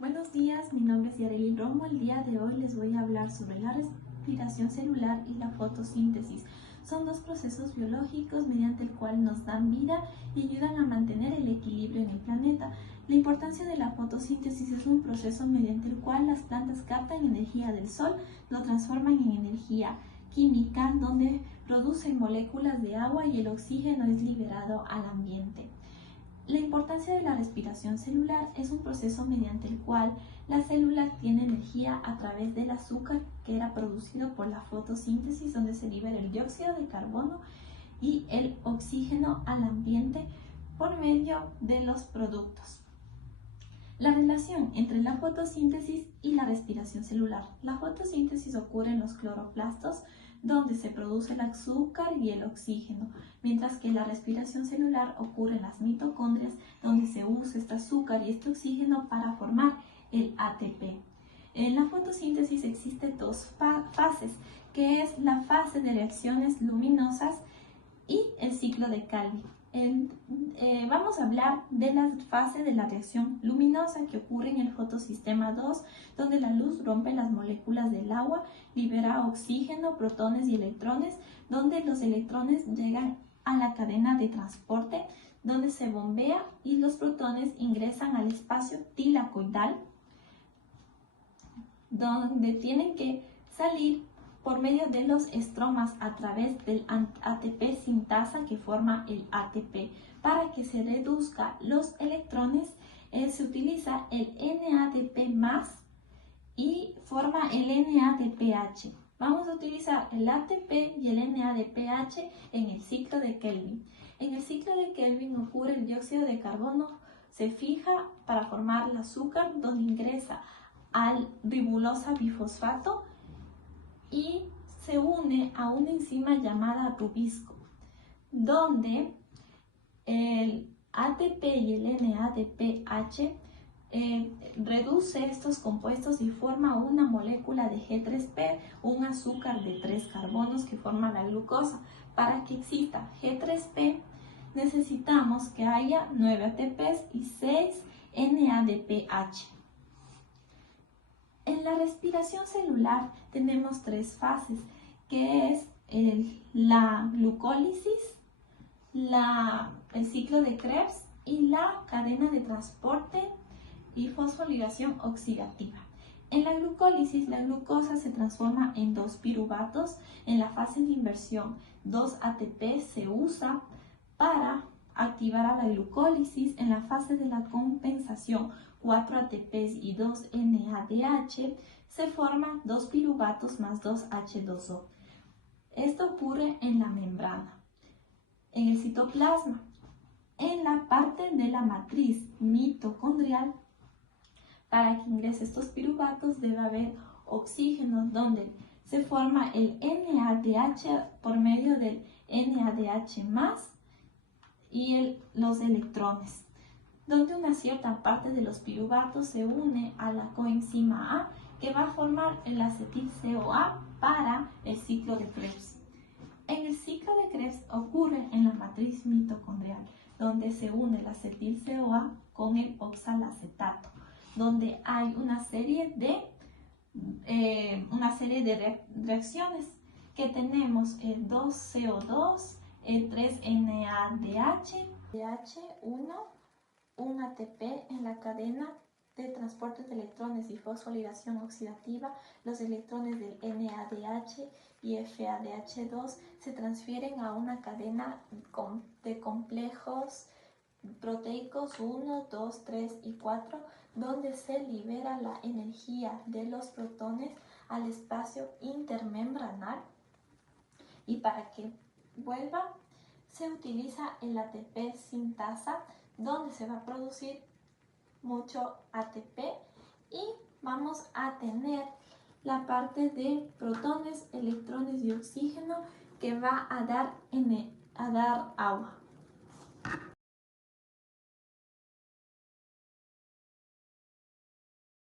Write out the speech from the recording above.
Buenos días, mi nombre es Yareli Romo. El día de hoy les voy a hablar sobre la respiración celular y la fotosíntesis. Son dos procesos biológicos mediante el cual nos dan vida y ayudan a mantener el equilibrio en el planeta. La importancia de la fotosíntesis es un proceso mediante el cual las plantas captan energía del sol, lo transforman en energía química, donde producen moléculas de agua y el oxígeno es liberado al ambiente. La importancia de la respiración celular es un proceso mediante el cual la célula tiene energía a través del azúcar que era producido por la fotosíntesis, donde se libera el dióxido de carbono y el oxígeno al ambiente por medio de los productos. La relación entre la fotosíntesis y la respiración celular. La fotosíntesis ocurre en los cloroplastos, donde se produce el azúcar y el oxígeno, mientras que la respiración celular ocurre en las mitocondrias, donde se usa este azúcar y este oxígeno para formar el ATP. En la fotosíntesis existen dos fases, que es la fase de reacciones luminosas y el ciclo de Calvi. Vamos a hablar de la fase de la reacción luminosa que ocurre en el fotosistema 2, donde la luz rompe las moléculas del agua, libera oxígeno, protones y electrones, donde los electrones llegan a la cadena de transporte, donde se bombea y los protones ingresan al espacio tilacoidal, donde tienen que salir por medio de los estromas a través del ATP sintasa que forma el ATP. Para que se reduzca los electrones, se utiliza el NADP+ y forma el NADPH. Vamos a utilizar el ATP y el NADPH en el ciclo de Kelvin. En el ciclo de Kelvin ocurre el dióxido de carbono, se fija para formar el azúcar, donde ingresa al ribosa bifosfato y se une a una enzima llamada rubisco, donde el ATP y el NADPH reduce estos compuestos y forma una molécula de G3P, un azúcar de 3 carbonos que forma la glucosa. Para que exista G3P necesitamos que haya 9 ATPs y 6 NADPH. En la respiración celular tenemos tres fases, que es la glucólisis, el ciclo de Krebs y la cadena de transporte y fosforilación oxidativa. En la glucólisis, la glucosa se transforma en 2 piruvatos. En la fase de inversión, 2 ATP se usa para activar a la glucólisis. En la fase de la compensación, 4 ATPs y 2 NADH, se forman 2 piruvatos más 2 H2O. Esto ocurre en la membrana. En el citoplasma, en la parte de la matriz mitocondrial, para que ingrese estos piruvatos debe haber oxígeno, donde se forma el NADH por medio del NADH+ y los electrones, donde una cierta parte de los piruvatos se une a la coenzima A, que va a formar el acetil-CoA para el ciclo de Krebs. En el ciclo de Krebs ocurre en la matriz mitocondrial, donde se une el acetil-CoA con el oxalacetato, donde hay una serie de reacciones que tenemos el 2CO2, el 3NADH, DH1, un ATP en la cadena de transporte de electrones y fosforilación oxidativa. Los electrones del NADH y FADH2 se transfieren a una cadena de complejos proteicos 1, 2, 3 y 4, donde se libera la energía de los protones al espacio intermembranal, y para que vuelva se utiliza el ATP sintasa, donde se va a producir mucho ATP y vamos a tener la parte de protones, electrones y oxígeno que va a dar agua.